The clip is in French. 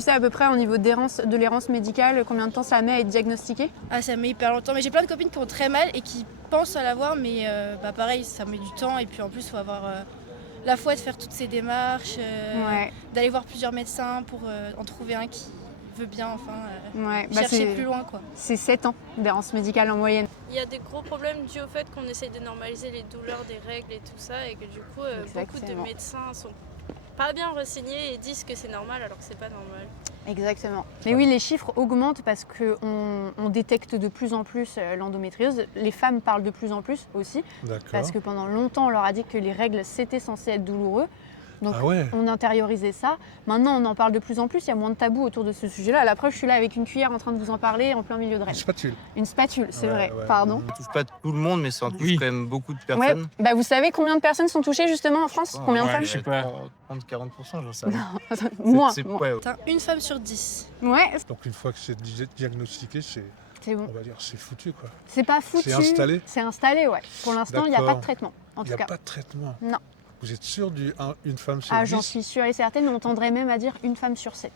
Tu sais à peu près au niveau de l'errance médicale, combien de temps ça met à être diagnostiqué? Ah, ça met hyper longtemps. Mais j'ai plein de copines qui ont très mal et qui pensent à l'avoir, mais pareil, ça met du temps. Et puis en plus, il faut avoir la foi de faire toutes ces démarches, Ouais. d'aller voir plusieurs médecins pour en trouver un qui veut bien, enfin, Ouais, chercher plus loin, quoi. C'est 7 ans d'errance médicale en moyenne. Il y a des gros problèmes dus au fait qu'on essaye de normaliser les douleurs des règles et tout ça, et que du coup, beaucoup de médecins sont pas bien renseignés et disent que c'est normal alors que c'est pas normal. Exactement. Mais oui, les chiffres augmentent parce qu'on détecte de plus en plus l'endométriose. Les femmes parlent de plus en plus aussi. D'accord. Parce que pendant longtemps, on leur a dit que les règles, c'était censé être douloureux. Donc, Ah ouais. on intériorisait ça. Maintenant, on en parle de plus en plus. Il y a moins de tabous autour de ce sujet-là. La preuve, je suis là avec une cuillère en train de vous en parler en plein milieu de Une règles. spatule. Une spatule, c'est Ouais, vrai. ouais. Pardon. Ça touche pas tout le monde, mais ça en touche Oui. quand même beaucoup de Ouais. personnes. Bah, vous savez combien de personnes sont touchées justement en France? Combien de ouais, femmes? je sais pas. 30-40%, j'en sais rien. Moi. Ouais. Putain, une femme sur 10. Ouais, Donc une fois que c'est diagnostiqué, c'est, c'est bon. on va dire, c'est foutu quoi. C'est pas foutu. C'est installé? C'est installé, ouais. Pour l'instant, il n'y a pas D'accord. de traitement, en Il n'y tout a cas. pas de traitement. Non. Vous êtes sûr d'une femme sur Ah, 10? j'en suis sûre et certaine, on tendrait même à dire une femme sur 7.